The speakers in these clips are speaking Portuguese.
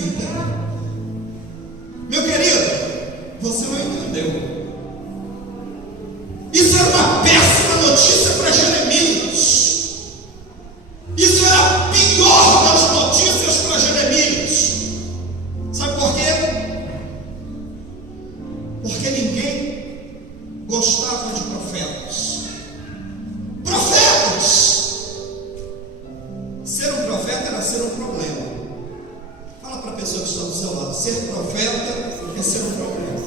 conseguiu entender. Meu querido, você não entendeu. Isso era uma péssima notícia para Jeremias. Isso era a pior das notícias para Jeremias. Sabe por quê? Porque ninguém gostava de profetas. Profetas! Ser um profeta era ser um problema. Fala para a pessoa que está do seu lado: ser profeta é ser um problema.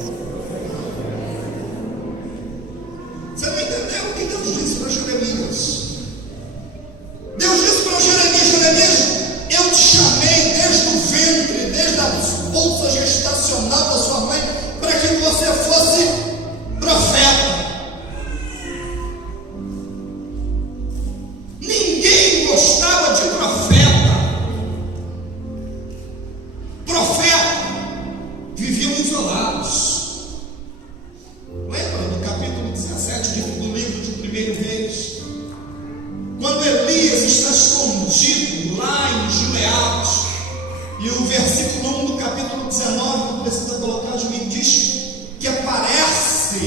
Você não entendeu o que Deus disse para Jeremias? Deus disse para Jeremias: Jeremias, eu te chamei desde o ventre, desde a bolsa gestacional da sua mãe, para que você fosse profeta. Ninguém gostava de profeta. Profeta viviam isolados. Lembra do capítulo 17 do livro de 1 Reis? Quando Elias está escondido lá em Gileade, e o versículo 1 do capítulo 19, não precisa colocar de mim, diz que aparece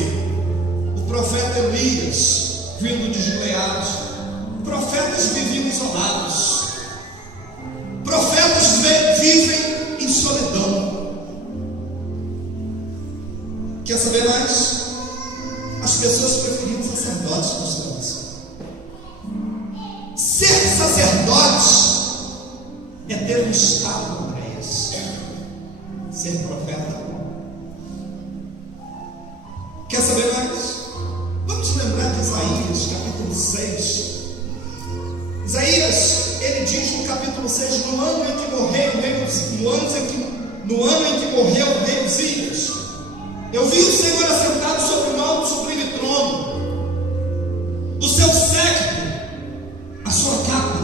o profeta Elias vindo de Gileade. Profetas viviam isolados. Profetas vivem em solidão. Quer saber mais? As pessoas preferiam sacerdotes para sua nação. Ser sacerdote é ter um estado para isso. Ser profeta. Quer saber mais? Vamos lembrar de Isaías, capítulo 6. Isaías, ele diz no capítulo 6: no ano em que morreu o rei Uzias, eu vi o Senhor assentado sobre um alto e sublime trono. O seu séquito, a sua capa,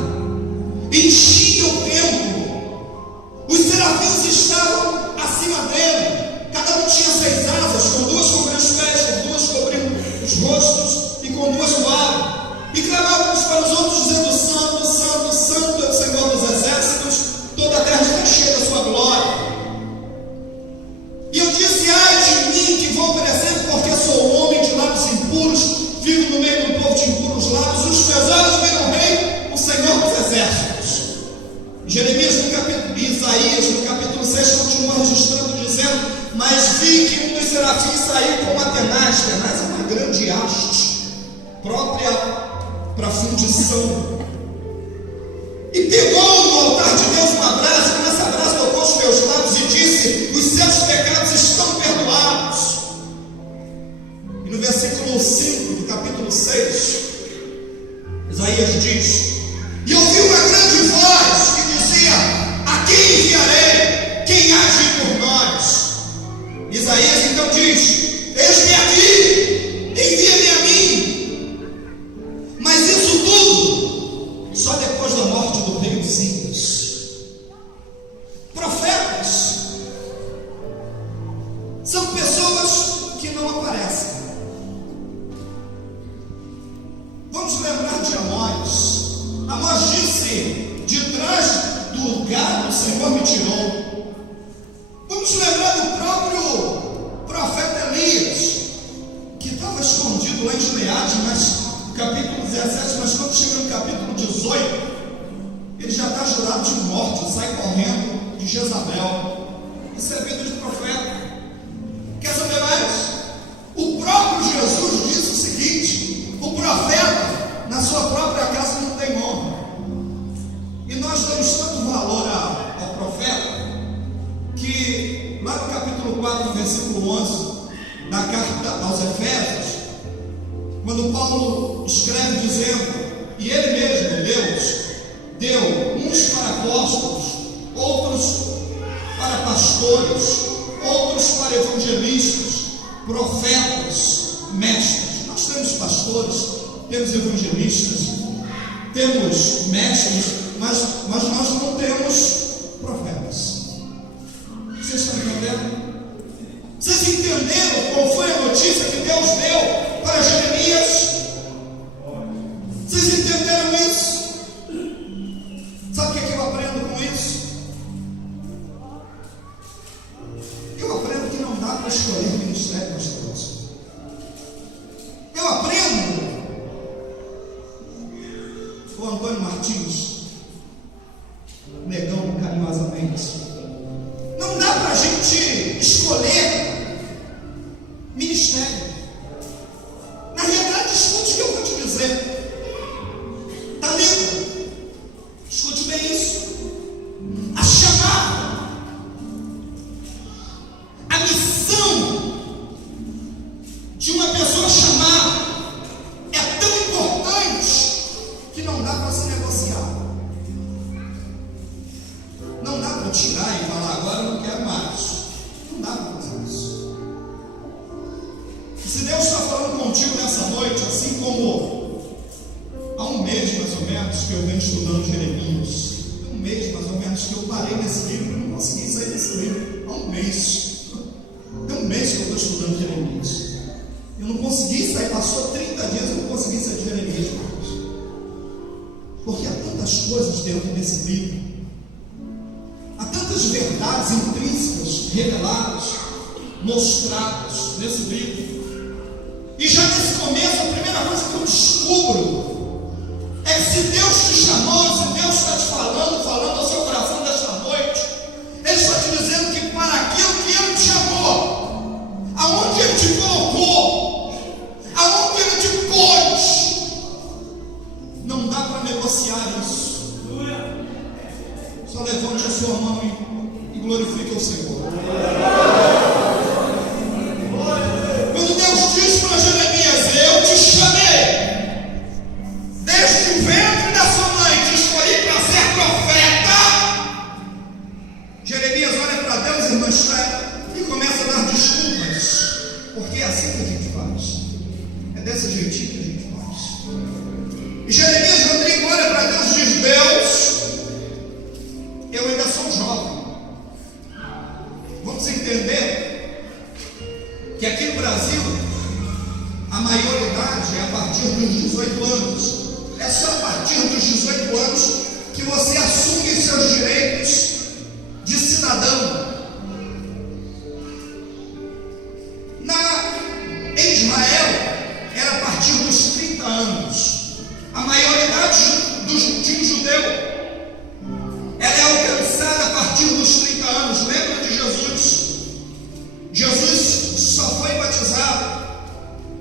enchia o templo. Os serafins estavam acima dele. Cada um tinha 6 asas, com 2 cobriam os pés, com 2 cobriam os rostos, e com 2 voavam. E clamavam uns para os outros, dizendo: Santo, Santo, Santo é o Senhor dos exércitos, toda a terra está cheia da sua glória. E eu disse: ai de mim, que vou perecer, porque sou um homem de lábios impuros, vivo no meio do povo de impuros lábios. Os meus olhos viram o rei, o Senhor dos exércitos. Isaías, no capítulo 6, continua registrando, dizendo: mas vi que um dos serafins saiu com uma tenaz. Tenaz é uma grande haste, própria para fundição, e pegou no altar de Deus uma brasa, e nessa brasa tocou os meus lábios e disse: os seus pecados estão perdoados. E no versículo 5 do capítulo 6, Isaías diz: e ouvi uma grande voz que dizia: a quem enviarei? Quem há de ir por nós? Isaías então diz: eis-me aqui, envia-me a mim. Mas isso tudo só depois da morte do rei Uzias. Profetas são pessoas que não aparecem. Vamos lembrar de Amós. Amós disse: de trás do lugar o Senhor me tirou. Vamos lembrar do próprio profeta Elias, que estava escondido lá em Gileade, mas no capítulo 17, mas quando chega no capítulo 18, ele já está jurado de morte, sai correndo de Jezabel. Isso é vida de profeta. Quer saber mais? O próprio Jesus disse o seguinte: o profeta na sua própria casa não tem honra. E nós damos tanto valor ao profeta, que lá no capítulo 4, versículo 11 da carta aos Efésios, quando Paulo escreve dizendo: e ele mesmo, Deus, deu uns para apóstolos, outros para pastores, outros para evangelistas, profetas, mestres. Nós temos pastores, temos evangelistas, temos mestres, mas nós não temos profetas. Vocês estão entendendo? Vocês entenderam qual foi a notícia que Deus deu para Jeremias? Vocês entenderam isso? Sabe o que eu aprendo com isso? para escolher ministério, pastores. Eu aprendo com o Antônio Martins, negão carinhosamente. Não dá para a gente escolher ministério. Na realidade, escute o que eu vou te dizer. Está lindo? Escute bem isso. A chamada, a missão de uma pessoa chamada é tão importante que não dá para se negociar. Não dá para tirar e falar, agora eu não quero mais. Não dá para fazer isso. Se Deus está falando contigo nessa noite, assim como há um mês mais ou menos que eu venho estudando Jeremias, um mês mais ou menos que eu parei nesse livro, eu não consegui sair desse livro. Há um mês. Tem um mês que eu estou estudando Jeremias. Eu não consegui sair, passou 30 dias, eu não consegui sair de Jeremias mais. Porque há tantas coisas dentro desse livro. Há tantas verdades intrínsecas, reveladas, mostradas nesse livro. E já nesse começo, a primeira coisa que eu descubro é que se Deus te chamou, se Deus está te falando ao seu coração desta noite, Ele está te dizendo que para aquilo que Ele te chamou, aonde Ele te colocou, aonde Ele te pôs, não dá para negociar isso. Só levante a sua mão e glorifique o Senhor. Quando Deus diz para Jeremias, eu te chamei, desde o ventre da sua mãe, te escolhi para ser profeta. Jeremias olha para Deus, irmã Esther, e começa a dar desculpas, porque é assim que a gente faz. É desse jeitinho que a gente faz. E Jeremias, Rodrigo, olha para Deus e diz, Deus, eu ainda sou jovem. Vamos entender que aqui no Brasil a maioridade é a partir dos 18 anos. É só a partir dos 18 anos que você assume os seus direitos de cidadão. Em Israel era a partir dos 30 anos. A maioridade de um judeu ela é alcançada a partir dos 30 anos. Lembra de Jesus? Jesus só foi batizado,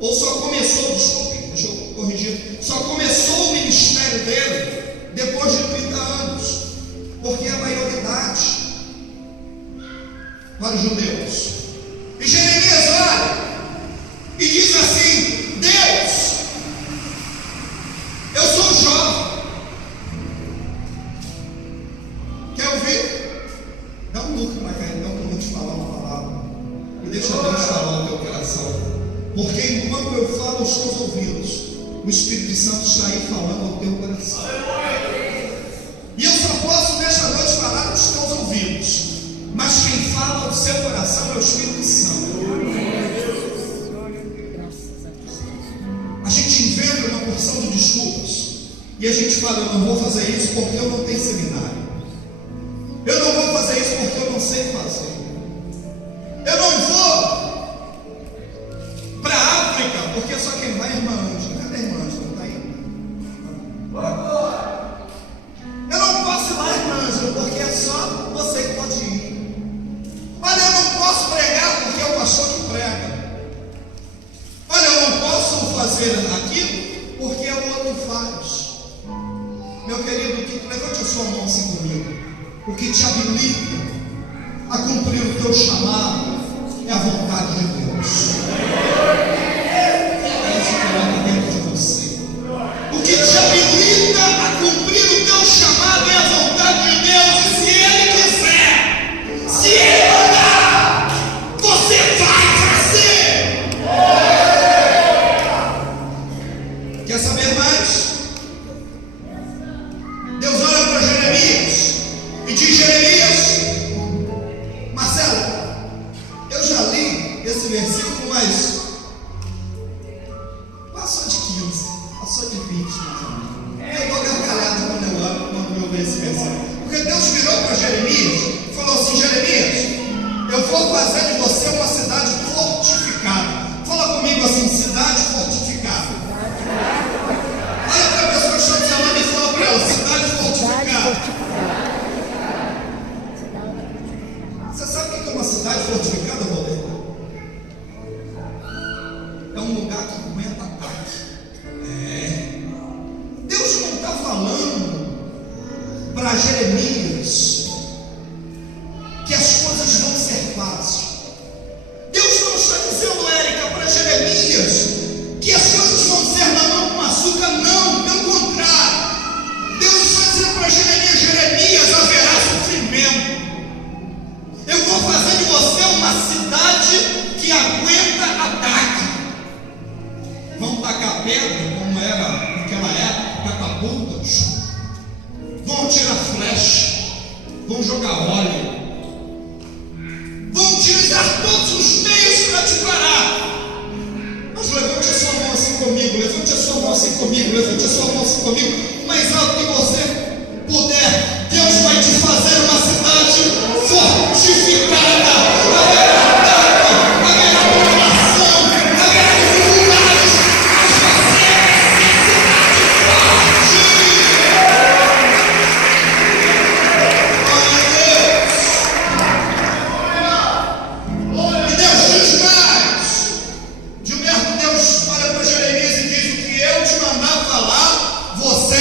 ou só começou, desculpe, deixa eu corrigir, só começou o ministério dele depois de 30 anos, porque é a maioridade para os judeus. E Jeremias olha e diz assim, Deus, eu sou jovem. Quer ouvir? Dá um look para cá então, que eu vou te falar uma palavra. E deixa Deus falar no teu coração. Porque enquanto eu falo aos teus ouvidos, o Espírito Santo está aí falando ao teu coração. E eu só posso nesta noite falar aos teus ouvidos. Mas quem fala ao seu coração é o Espírito Santo. A gente inventa uma porção de desculpas. E a gente fala, eu não vou fazer isso porque eu não tenho seminário. Eu não vou fazer isso porque eu não sei fazer. Eu não vou para a África porque só quem vai é irmã Ângela. Cadê a irmã Ângela? Não está aí? Eu não posso ir lá, irmã Ângela, porque é só você que pode ir. Olha, eu não posso pregar porque é o pastor que prega. Olha, eu não posso fazer aquilo porque é o outro que faz. Meu querido, levante a sua mão assim comigo. O que te habilita a cumprir o teu chamado é a vontade de Deus. É isso que coloca dentro de você. O que te habilita a cumprir o teu chamado é a vontade de Deus. E se Ele quiser, se Ele mandar, você vai fazer. Quer saber mais? Deus olha para Jeremias e diz, Jeremias, Marcelo, eu já li esse versículo, mas passou de 15, passou de 20, mais ou menos. Eu dou gargalhada quando eu leio esse versículo. Porque Deus virou para Jeremias e falou assim, Jeremias, eu vou fazer de você uma cidade que uma cidade fortificada, Valdir? É um lugar que aguenta ataque. Deus não está falando para Jeremias que as coisas vão ser fáceis. Deus não está dizendo, Érica, para Jeremias que as coisas vão ser mamão com açúcar. Não, pelo contrário. Deus está dizendo para Jeremias, haverá sofrimento. Eu vou fazer de você uma cidade que aguenta ataque. Vão tacar pedra, como era naquela época, catapultas. Vão tirar flecha. Vão jogar óleo. Vão utilizar todos os meios para te parar. Mas levante a sua mão assim comigo. Levante a sua mão assim comigo. Levante a sua mão assim comigo. O mais alto que você puder. Deus vai te fazer uma cidade fortificada. Haverá ataque, haverá população, haverá dificuldades, mas você é cidade forte. E Deus diz mais. Gilberto, Deus olha para Jeremias e diz: o que eu te mandar falar, você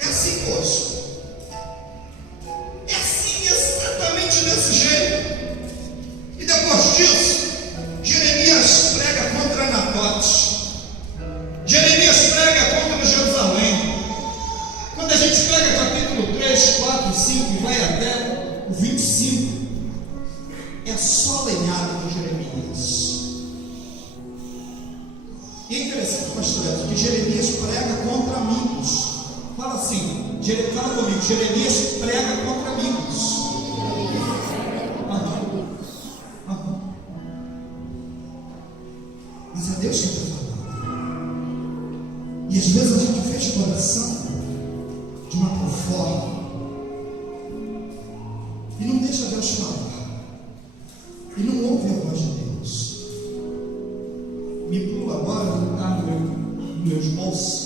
é assim, moço. É assim, exatamente desse jeito. E depois disso, Jeremias prega contra Anacote. Jeremias prega contra Jerusalém. Quando a gente pega capítulo 3, 4, 5 e vai até o 25, é só lenhada de Jeremias. E é interessante, pastor Edson, que Jeremias prega contra amigos. Fala assim, fala comigo, Jeremias prega contra amigos. Mas é Deus que está falando. E às vezes a gente fecha o coração de uma forma e não deixa Deus falar. E não ouve a voz de Deus. Me pula agora, não está nos meus bolsos.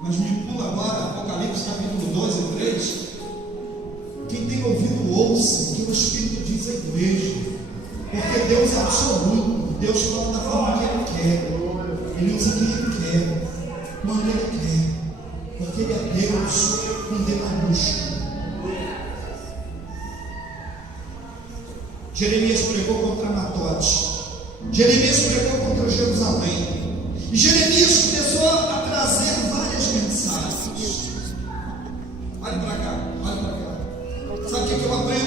Mas me pula agora, Apocalipse capítulo 2 e 3. Quem tem ouvido, ouça o que o Espírito diz à igreja. Porque Deus é absoluto. Deus fala da forma que Ele quer. Ele usa quem Ele quer, quando Ele quer. Porque Ele é Deus com D maiúsculo. Jeremias pregou contra Anacote. Jeremias pregou contra Jerusalém. E Jeremias começou a trazer várias mensagens. Olha para cá, olha para cá. Sabe o que eu aprendo?